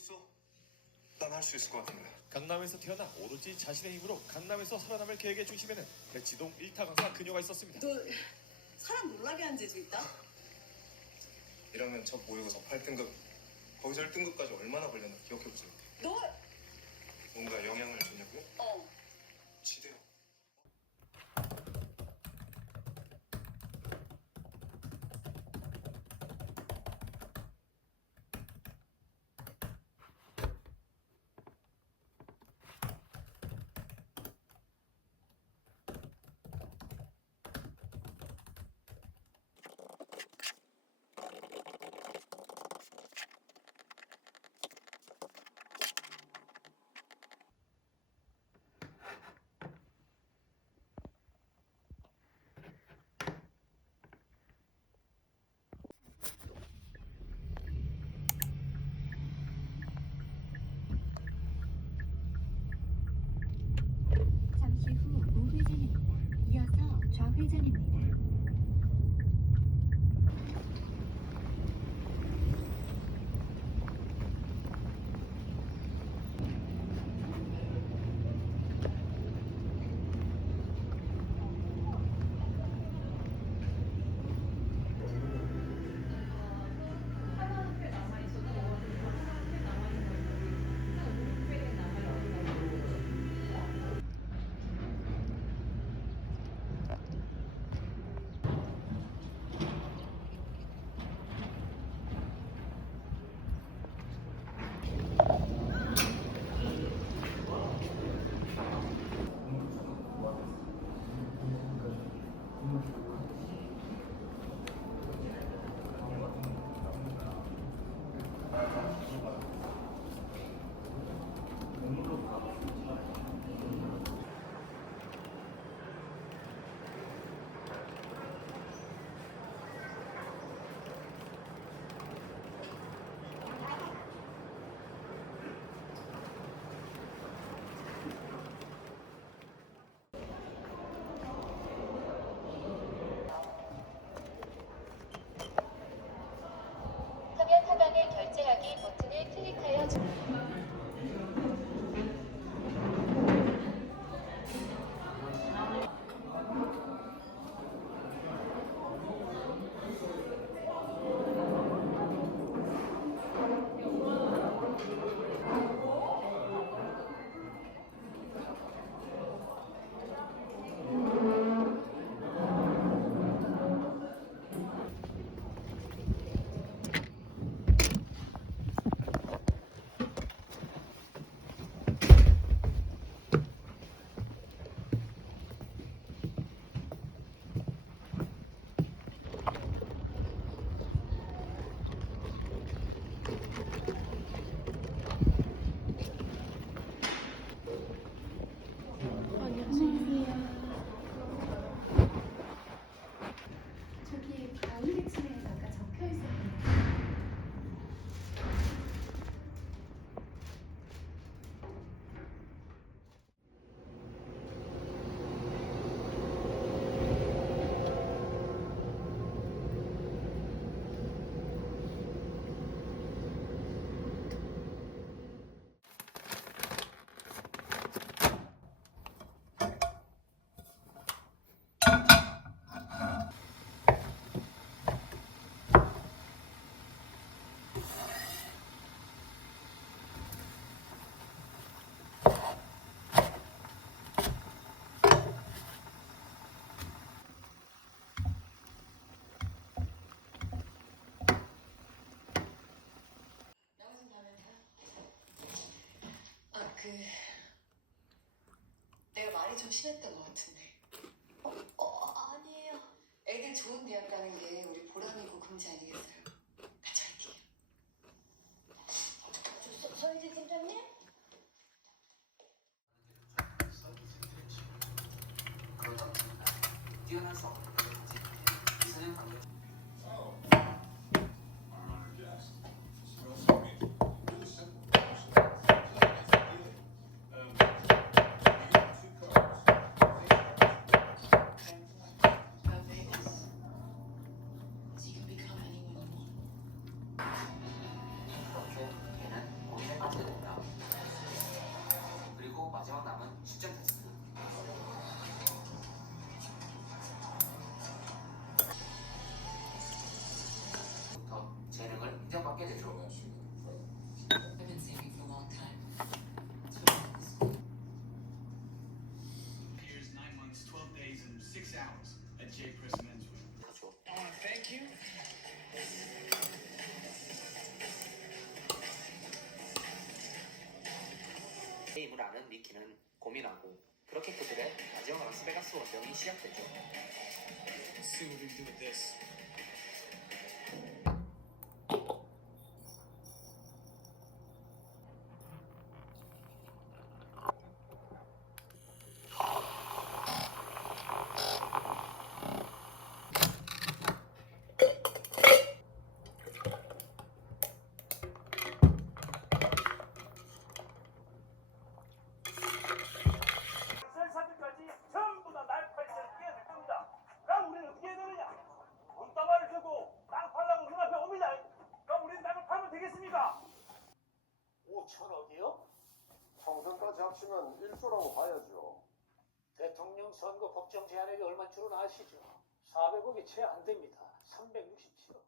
있어. 난 할 수 있을 것 같은데. 강남에서 태어나 오로지 자신의 힘으로 강남에서 살아남을 계획의 중심에는 대치동 1타 강사 그녀가 있었습니다. 너 사람 놀라게 한 재주 있다? 1학년 첫 모의고사 8등급. 거기서 1등급까지 얼마나 걸렸나 기억해보세요. 너 뭔가 영향을 줬냐고요? 지대요. 잠시 후 우회전입니다. 이어서 좌회전입니다. 화면 하단의 결제하기 버튼을 클릭하여 저기 가운데 층에 아까 적혀 있었는데. 내가 말이 좀 심했던 것 같은데. 아니에요. 애들 좋은 대학 가는 게 우리 보람이고 금지 아니겠어요? 같이 화이팅해요. 서희지 팀장님? 그러다 뛰어날 수 없는 이선영 감독. You can become anyone you 빠지게 됩니다. 그리고 마지막 남은 실전 테스트. 부터 재능을 인정받게 되죠. I've been saving for a long time. Here's 9 months, 12 days, and 6 hours at J. Press Menswear. 그렇죠. Thank you. 게임을 아는 니키는 고민하고 그렇게 그들의 마지막 라스베가스 원정이 시작되죠. Let's see what we do with this. 설사들까지 전부 다 날파리처럼 뛰어들 겁니다. 그럼 우리는 어떻게 해야 되느냐? 돈다발을 들고 땅 팔라고 눈앞에 옵니다. 그럼 우리는 땅을 팔면 되겠습니까? 5천억이요? 총선까지 합치면 1조라고 봐야죠. 대통령 선거 법정 제한액이 얼마인 줄은 아시죠? 400억이 채 안 됩니다. 367억.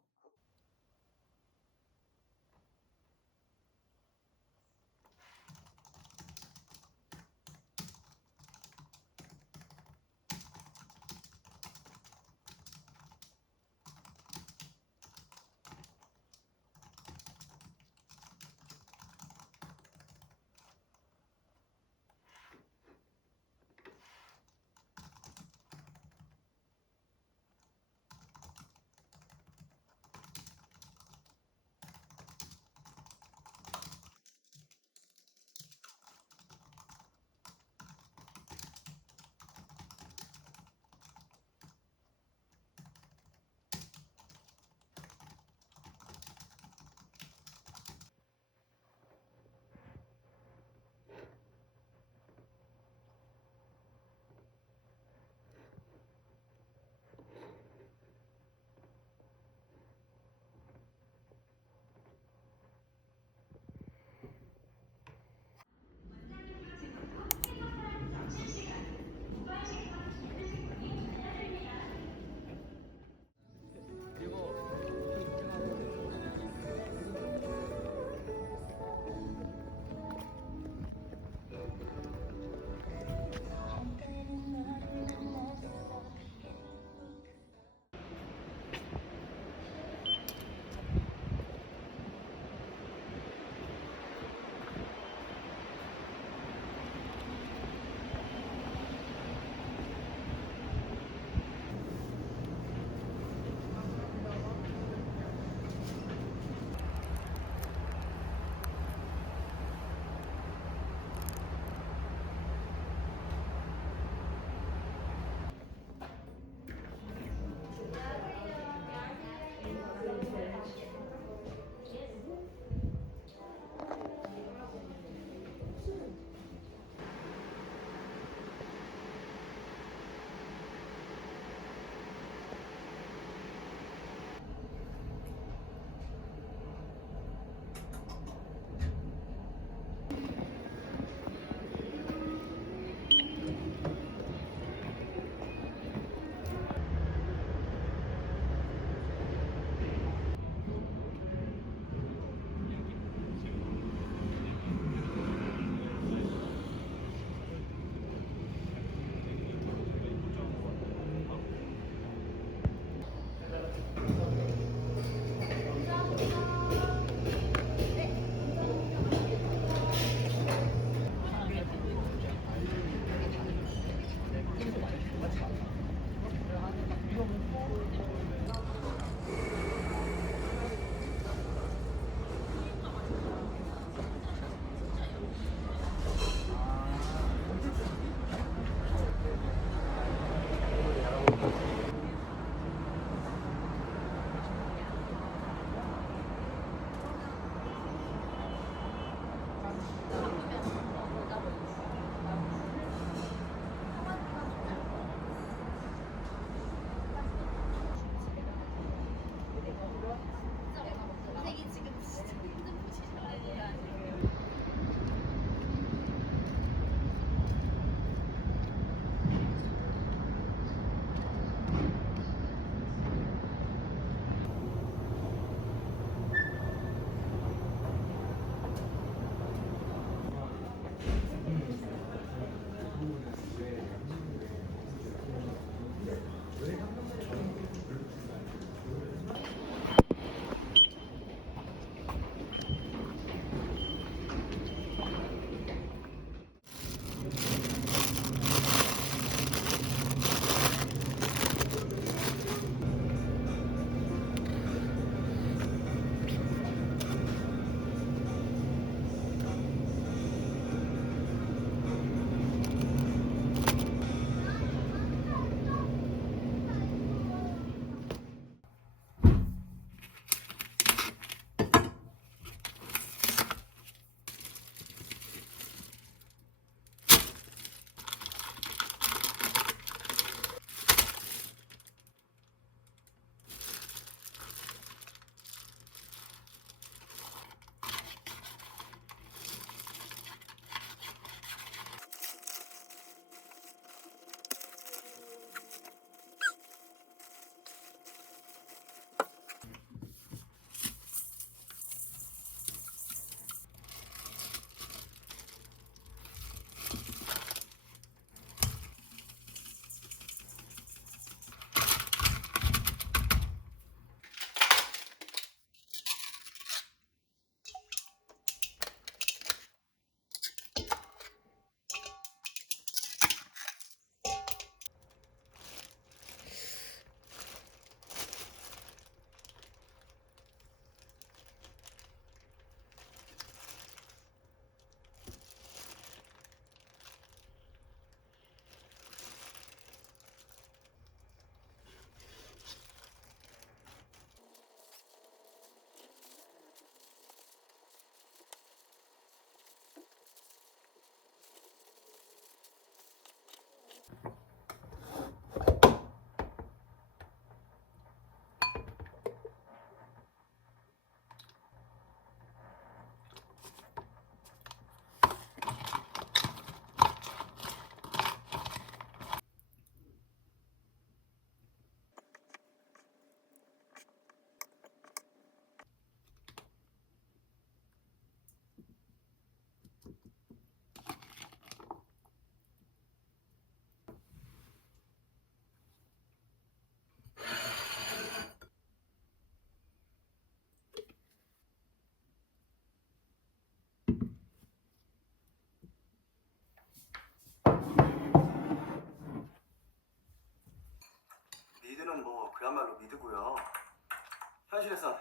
현실에선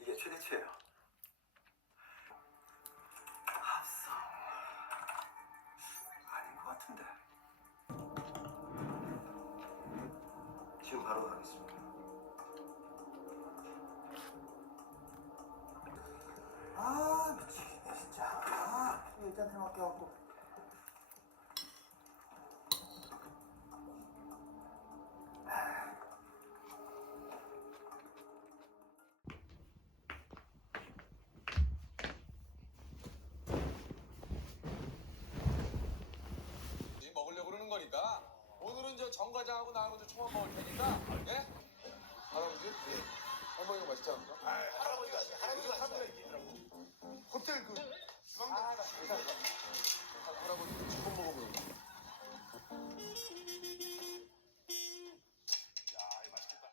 이게 최대치예요. 합성 아닌 것 같은데. 지금 바로 가겠습니다. 아 미치겠네 진짜. 일단 맡겨갖고. 먹으려고 그러는 거니까 오늘은 저 정 과장하고 나하고 좀 초밥 먹을 테니까 예? 할아버지? 예. 할머니가 맛있지 않을까? 할아버지가 할아버지가 있더라고. 호텔 그 주방장 할아버지 처음 먹어보는 거. 야, 이거 맛있겠다.